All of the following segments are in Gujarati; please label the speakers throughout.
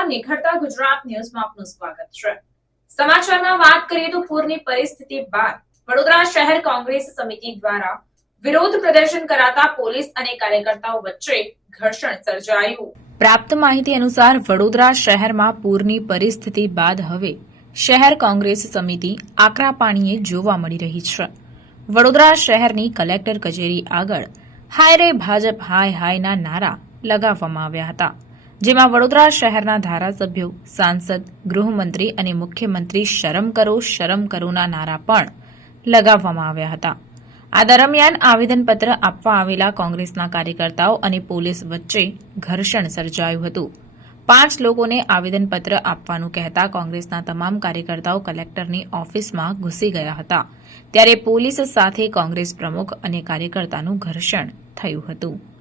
Speaker 1: નિખરતા ગુજરાત ન્યૂઝમાં આપનું સ્વાગત છે. સમાચારમાં વાત કરીએ તો પૂરની પરિસ્થિતિ બાદ વડોદરા શહેર કોંગ્રેસ સમિતિ દ્વારા વિરોધ પ્રદર્શન કરાતા પોલીસ અને કાર્યકર્તાઓ વચ્ચે ઘર્ષણ સર્જાયું. પ્રાપ્ત માહિતી અનુસાર વડોદરા શહેરમાં પૂરની પરિસ્થિતિ બાદ હવે શહેર કોંગ્રેસ સમિતિ આકરા પાણીએ જોવા મળી રહી છે. વડોદરા શહેરની કલેક્ટર કચેરી આગળ હાય રે ભાજપ હાય હાયના નારા લગાવવામાં આવ્યા હતા. જેમાં વડોદરા શહેરના ધારાસભ્યો, સાંસદ, ગૃહમંત્રી અને મુખ્યમંત્રી શરમ કરો, શરમ કરોના નારા પણ લગાવવામાં આવ્યા હતા. આ દરમિયાન આવેદનપત્ર આપવા આવેલા કોંગ્રેસના કાર્યકર્તાઓ અને પોલીસ વચ્ચે ઘર્ષણ સર્જાયું હતું. પાંચ લોકોને આવેદનપત્ર આપવાનું કહેતા કોંગ્રેસના તમામ કાર્યકર્તાઓ કલેક્ટરની ઓફિસમાં ઘૂસી ગયા હતા. ત્યારે પોલીસ સાથે કોંગ્રેસ પ્રમુખ અને કાર્યકર્તાનું ઘર્ષણ થયું હતું.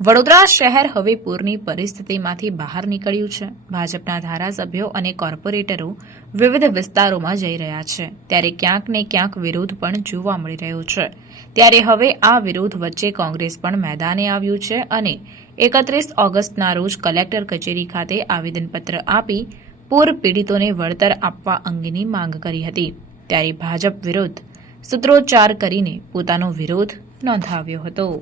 Speaker 1: વડોદરા શહેર હવે પૂરની પરિસ્થિતિમાંથી બહાર નીકળ્યું છે. ભાજપના ધારાસભ્યો અને કોર્પોરેટરો વિવિધ વિસ્તારોમાં જઈ રહ્યા છે. ત્યારે ક્યાંક ને ક્યાંક વિરોધ પણ જોવા મળી રહ્યો છે. ત્યારે હવે આ વિરોધ વચ્ચે કોંગ્રેસ પણ મેદાને આવ્યું છે અને એકત્રીસ ઓગસ્ટના રોજ કલેક્ટર કચેરી ખાતે આવેદનપત્ર આપી પૂર પીડિતોને વળતર આપવા અંગેની માંગ કરી હતી. ત્યારે ભાજપ વિરુદ્ધ સૂત્રોચ્ચાર કરીને પોતાનો વિરોધ નોંધાવ્યો હતો.